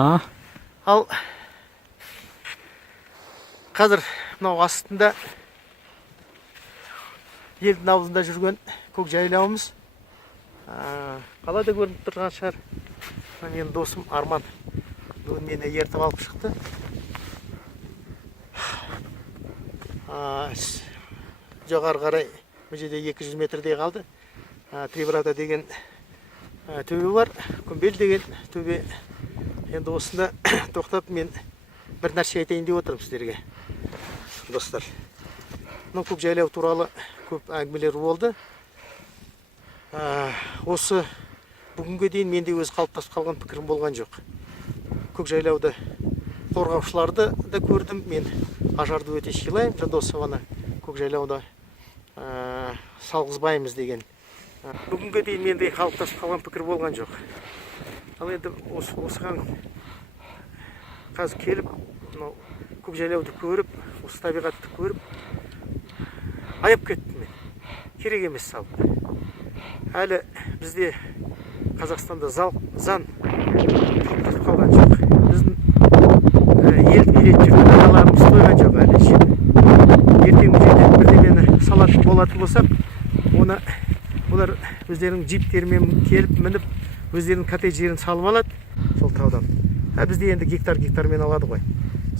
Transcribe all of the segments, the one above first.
Ал қазір мынау астында елдің аузында жүрген көк жайлауымыз. Қалада көрініп тұрған шығар. Менің досым Арман бүгін мені ертіп алып шықты. Жоғары қарай бұл жерде 200 метрдей қалды. Трибрата деген төбе бар, Күмбел деген төбе. Енді осында тоқтап мен бір нәрсе айтайын деп отырмын сіздерге, достар. Мынау көк жайлау туралы көп әңгімелер болды. Осы бүгінге дейін менде өз қалыптасып қалған пікірім болған жоқ. Көк жайлауды қорғаушыларды да көрдім. Мен ажарды өте сыйлаймын. Жандосованы көк жайлауда салғызбаймыз деген. Бүгінге дейін менде қалыптасып қалған пікір болған жоқ. Ал енді осыған қазір келіп, көк жайлауды көріп, осы табиғатты көріп, аяп кеттім мен. Керек емес салып. Әлі бізде Қазақстанда заң қалыптасып қалған жоқ. Біздің елді билеп жүрген ағаларымыз қойған жоқ әлі. Ертең жерден бірдемені салатын болатын болсақ, оны олар өздерінің джиптерімен келіп мініп, өздерінің коттедждерін салып алады сол таудан. Бізде енді гектармен алады ғой.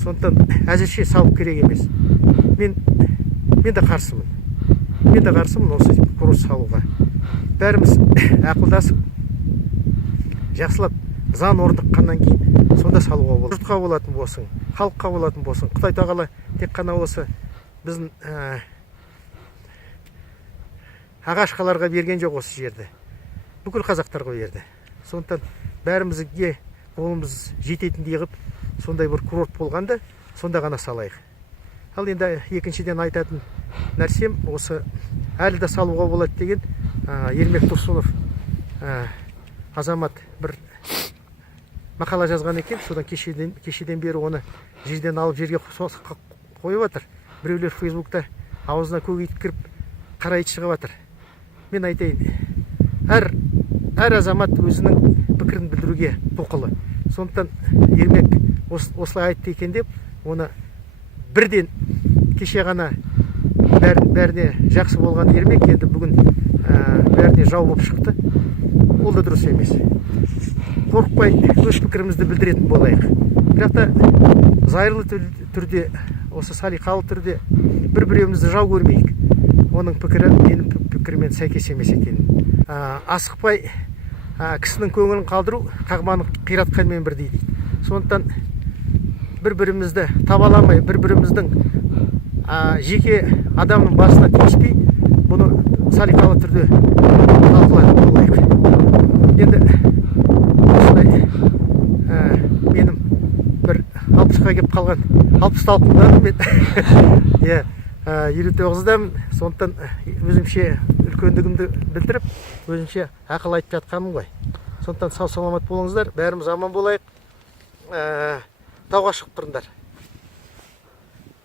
Сондықтан әзірше салып керек емес. Мен де қарсымын. Осы курорт салуға. Бәріміз ақылдасып, жақсылап заң орныққаннан кейін сонда салуға болады. Жұртқа болатын болсын, халыққа болатын болсын. Құдай тағала тек қана осы біздің ағашқаларға берген жоқ осы жерді. Бүкіл қазақтарға берді. Сондықтан бәрімізге қолымыз жететіндей қылып, сондай бір курорт болғанда, сонда ғана салайық. Ал енді екіншіден айтатын нәрсем осы әлі де салуға болады деген Ермек Тұрсынов азамат бір мақала жазған екен. Содан кешеден бері оны жерден алып жерге қойып жатыр. Біреулер Фейсбукта аузына көк ит кіріп қара ит шығып жатыр. Мен айтайын, әр азамат өзінің пікірін білдіруге құқылы. Сондықтан Ермек осылай айтты екен деп, оны бірден кеше ғана бәріне жақсы болған Ермек енді бүгін бәріне жау болып шықты. Ол да дұрыс емес. Қорықпай өз пікірімізді білдіретін болайық. Бірақ та зайырлы түрде, осы салиқалы түрде бір-біреуімізді жау көрмейік. Оның пікірі менің пікірімен сәйкес емес екенін. Асықпай кісінің көңілін қалдыру қағбаны қиратқанмен бірдей дейді. Сондықтан бір-бірімізді табаламай, бір-біріміздің жеке адамның басына тиіспей, бұны салиқалы түрде талқылайтын болайық. Енді осындай менің бір 60-қа келіп қалған, 60 талқынданым мен 59-дамын. Сондықтан өзімше үлкендігімді білдіріп, өзімше ақыл айтып жатқаным ғой. Сондықтан сау саламат болыңыздар, бәріміз аман болайық. Тауға шығып тұрыңдар.